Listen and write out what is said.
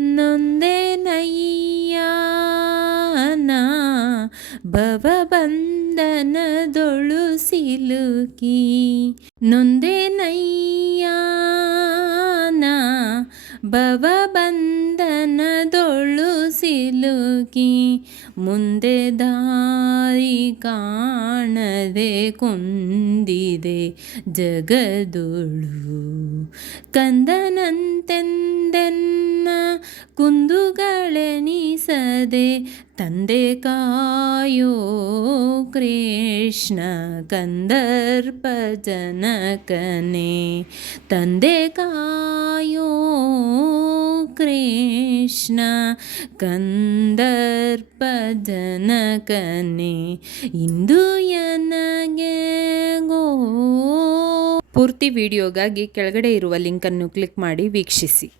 ನೊಂದೆನಯ್ಯನ ಭವಬಂಧನದೊಳು ಸಿಲುಕಿ ನೊಂದೆನಯ್ಯನ ಭವಬಂಧನದೊಳು ಸಿಲುಕಿ ಮುಂದೆ ದಾರಿ ಕಾಣದೆ ಕೊಂದಿದೆ ಜಗದೊಳು ಕಂದನಂತೆಂದೆನ್ನ ಕುಂದುಗಳೆನಿಸದೆ ತಂದೆ ಕಾಯೋ ಕೃಷ್ಣ ಕಂದರ್ಪ ಜನಕನೇ ತಂದೆ ಕಾಯೋ ಕೃಷ್ಣ ಕಂದರ್ಪ ಜನಕನೇ ಇಂದು ನನಗೆ ಪೂರ್ತಿ ವಿಡಿಯೋಗಾಗಿ ಕೆಳಗಡೆ ಇರುವ ಲಿಂಕನ್ನು ಕ್ಲಿಕ್ ಮಾಡಿ ವೀಕ್ಷಿಸಿ.